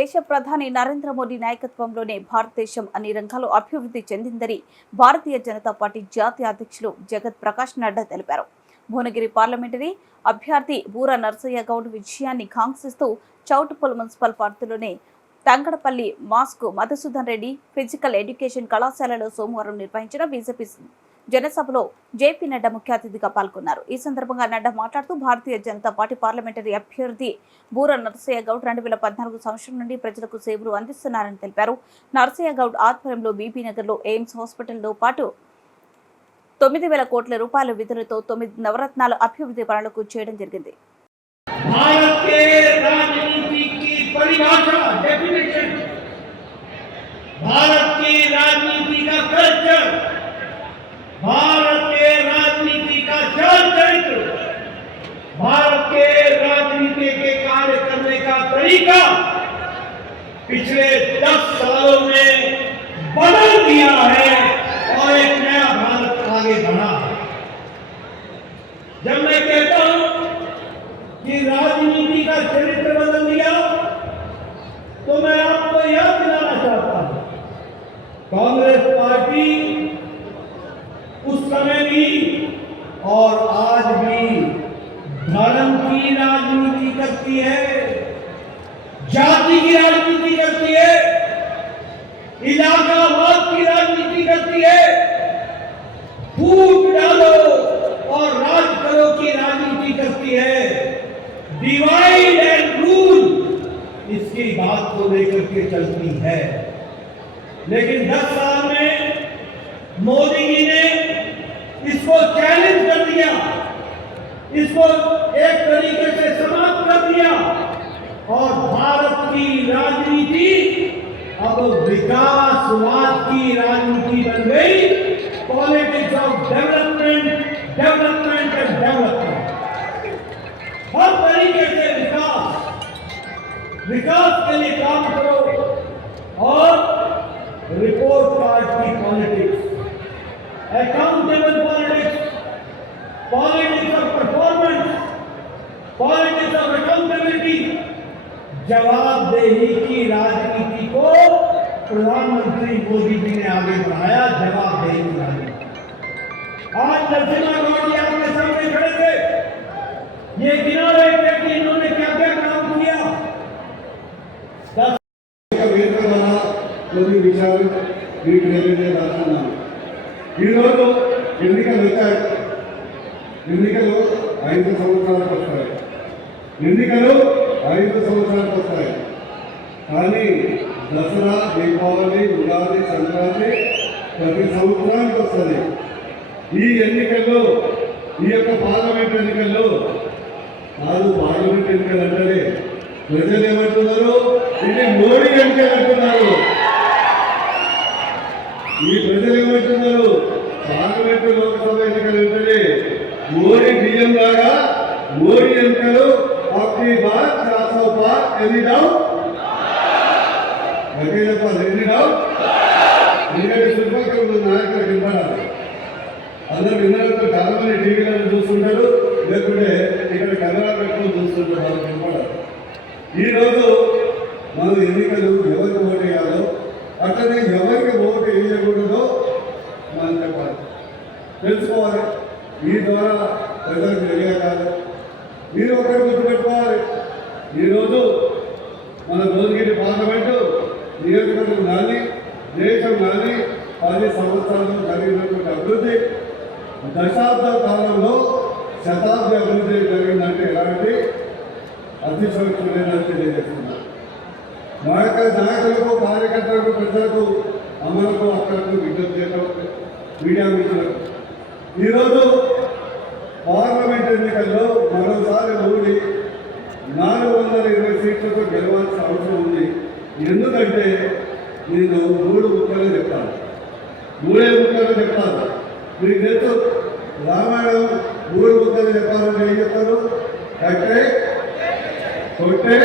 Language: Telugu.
దేశ ప్రధాని నరేంద్ర మోడీ నాయకత్వంలోనే భారతదేశం అన్ని రంగాలు అభివృద్ధి చెందిందని భారతీయ జనతా పార్టీ జాతీయ అధ్యక్షులు జగత్ ప్రకాష్ నడ్డా తెలిపారు. భువనగిరి పార్లమెంటరీ అభ్యర్థి బూర నర్సయ్య గౌడ్ విజయాన్ని కాంక్షిస్తూ చౌటుపల్ మున్సిపల్ పార్టీలోనే తంగడపల్లి మాస్క్ మధుసూదన్ రెడ్డి ఫిజికల్ ఎడ్యుకేషన్ కళాశాలలో సోమవారం నిర్వహించిన బీజేపీ జనసభలో జేపీ నడ్డా ముఖ్య అతిథిగా పాల్గొన్నారు ఈ సందర్భంగా నడ్డా మాట్లాడుతూ భారతీయ జనతా పార్టీ పార్లమెంటరీ అభ్యర్థి బూర నరసయ్య గౌడ్ రెండు వేల పద్నాలుగు సంవత్సరం నుండి ప్రజలకు సేవలు అందిస్తున్నారని తెలిపారు నరసయ్య గౌడ్ ఆధ్వర్యంలో బీబీ నగర్లో ఎయిమ్స్ హాస్పిటల్తో పాటు తొమ్మిది వేల కోట్ల రూపాయల విధులతో తొమ్మిది నవరత్నాల అభివృద్ధి పనులకు చేయడం జరిగింది भारत के राजनीति की परिभाषा डेफिनेशन भारत की राजनीति का कल्चर پچھلے دس سالوں میں بدل دیا ہے اور ایک نیا بھارت آگے بڑھا جب میں کہتا ہوں کہ راجنیتی کا چرتر بدل دیا، تو میں آپ کو یاد دلانا چاہتا ہوں، کانگریس پارٹی اس سمے بھی اور آج بھی دھرم کی راجنیتی کرتی ہے، جاتی کی راجنیتی علاقہ واد کی راجنیتی کرتی ہے۔ پھوٹ ڈالو اور راج کرو کی راجنیتی کرتی ہے۔ ڈیوائڈ اینڈ رول اس کی بات کو لے کر کے چلتی ہے۔ لیکن دس سال میں مودی جی نے اس کو چیلنج کر دیا۔ اس کو ایک طریقے سے سماپت کر دیا۔ اور بھارت کی راجنیتی विकासवाद की राजनीति बन गई politics of development development and development हर तरीके से विकास विकास के लिए काम करो और रिपोर्ट कार्ड की politics accountable politics politics of performance politics of accountability जवाबदेही की राजनीति को پردھان منتری مودی جی نے آگے بڑھایا، جواب دہی بڑھائی آج نرسمہ گاؤں آپ کے سامنے کھڑے تھے۔ یہ گنا رہے تھے کہ انہوں نے کیا کیا، کام کیا۔ కొన్ని విషయాలు మీకు తెలియజేయాలనుకున్నాను ఈరోజు ఎన్నికలు వచ్చాయి ఎన్నికలు ఐదు సంవత్సరాలకు వస్తాయి ఎన్నికలు ఐదు సంవత్సరాలకు వస్తాయి కానీ దసరా దీపావళి ఉగాది సంక్రాంతి ప్రతి సంవత్సరానికి వస్తుంది. ఈ ఎన్నికల్లో ఈ యొక్క పార్లమెంట్ ఎన్నికల్లో కాదు పార్లమెంట్ ఎన్నికలు అంటే ప్రజలు ఏమంటున్నారు ఇది మోడీ ఎన్నికలు అంటున్నారు. ఈ ప్రజలు ఏమంటున్నారు పార్లమెంట్ లోక్సభ ఎన్నికలు అంటేనే మోడీ బియ్యం లాగా మోడీ ఎన్నికలు అప్లీ బార్ చాసో బార్ ఎన్ని డౌట్ గట్టిగా చెప్పాలి ఎన్ని డౌట్ ఎందుకంటే చుట్టుపక్కల ఉన్న నాయకులకు వినపడాలి అందరూ విన్నట్టు టీవీలను చూస్తుంటారు లేకుంటే ఇక్కడ కెమెరా పెట్టుకుని చూస్తుంటారు వాళ్ళకి ఈరోజు మన ఎన్నికలు ఎవరికి ఓటు వేయాలో అట్లనే ఎవరికి ఓటు వేయకూడదో మనం చెప్పాలి. తెలుసుకోవాలి. మీ ద్వారా ప్రజలకు తెలియకాదు మీరు ఒకటి గుర్తుపెట్టుకోవాలి. ఈరోజు మన రోజుగిరి పార్లమెంటు నియోజకవర్గం కానీ దేశం కానీ పది సంవత్సరాలు జరిగినటువంటి అభివృద్ధి దశాబ్ద కాలంలో శతాబ్ది అభివృద్ధి జరిగిందంటే ఎలాంటి అతిశక్తి లేదని తెలియజేస్తున్నారు మా యొక్క నాయకులకు కార్యకర్తలకు ప్రజలకు అమలకు అక్కలకు విజ్ఞప్తి చేయడం మీడియా మిత్రులకు. ఈరోజు పార్లమెంట్ ఎన్నికల్లో మరోసారి మోడీ నాలుగు వందల ఇరవై సీట్లతో గెలవాల్సిన అవసరం ఉంది. ఎందుకంటే నేను మూడు ముక్కలు చెప్తాను మూడే ముక్కలు చెప్తాను మీకు తెలుసు రామాయణం మూడు ముక్కలు చెప్పాలంటే ఏం చెప్తారు? కట్టే కొట్టే